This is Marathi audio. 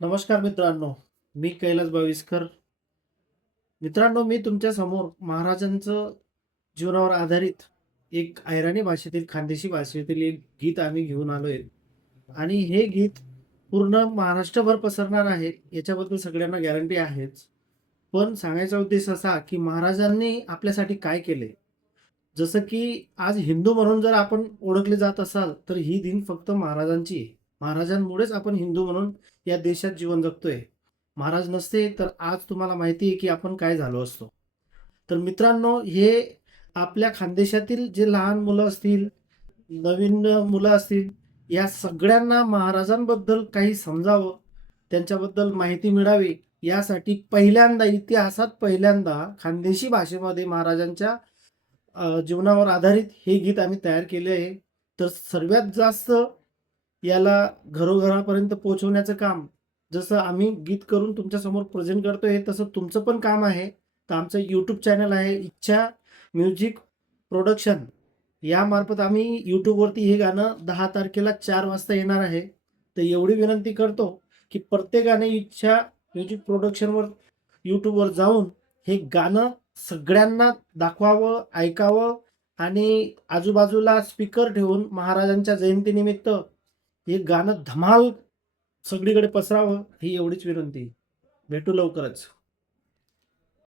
नमस्कार मित्रांनो, मी कैलास बाविस्कर. मित्रांनो, मी तुमच्या समोर महाराजांचं जीवनावर आधारित एक अहिराणी भाषेतील, खानदेशी भाषेतील एक गीत आम्ही घेऊन आलोय आणि हे गीत पूर्ण महाराष्ट्रभर पसरणार आहे, याच्याबद्दल सगळ्यांना गॅरंटी आहेच. पण सांगायचा उद्देश असा, की महाराजांनी आपल्यासाठी काय केले? जसं की आज हिंदू म्हणून जर आपण ओळखले जात असाल, तर ही दिन फक्त महाराजांची आहे. महाराजांमुळेच आपण हिंदू म्हणून या देशात जीवन जगतोय. महाराज नसते तर आज तुम्हाला माहिती आहे की आपण काय झालो असतो. तर मित्रांनो, हे आपल्या खानदेशातील जे लहान मुलं असतील, नवीन मुलं असतील, या सगळ्यांना महाराजांबद्दल काही समजावं, त्यांच्याबद्दल माहिती मिळावी, यासाठी पहिल्यांदा इतिहासात पहिल्यांदा खानदेशी भाषेमध्ये महाराजांच्या जीवनावर आधारित हे गीत आम्ही तयार केले आहे. तर सर्वात जास्त याला घरोघरापर्यंत पोहोचवण्याचं काम जसं आम्ही गीत करून तुमच्यासमोर प्रेझेंट करतोय, तसं तुमचं पण काम आहे. तर आमचं YouTube चॅनल आहे इच्छा म्युझिक प्रोडक्शन. यामार्फत आम्ही YouTubeवरती हे गाणं 10 तारखेला 4 वाजता येणार आहे. तर एवढी विनंती करतो, की प्रत्येकाने इच्छा म्युझिक प्रोडक्शनवर YouTubeवर जाऊन हे गाणं सगळ्यांना दाखवावं, ऐकावं आणि आजूबाजूला स्पीकर ठेवून महाराजांच्या जयंतीनिमित्त हे गाणं धमाल सगळीकडे पसरावं, ही एवढीच विनंती. भेटू लवकरच.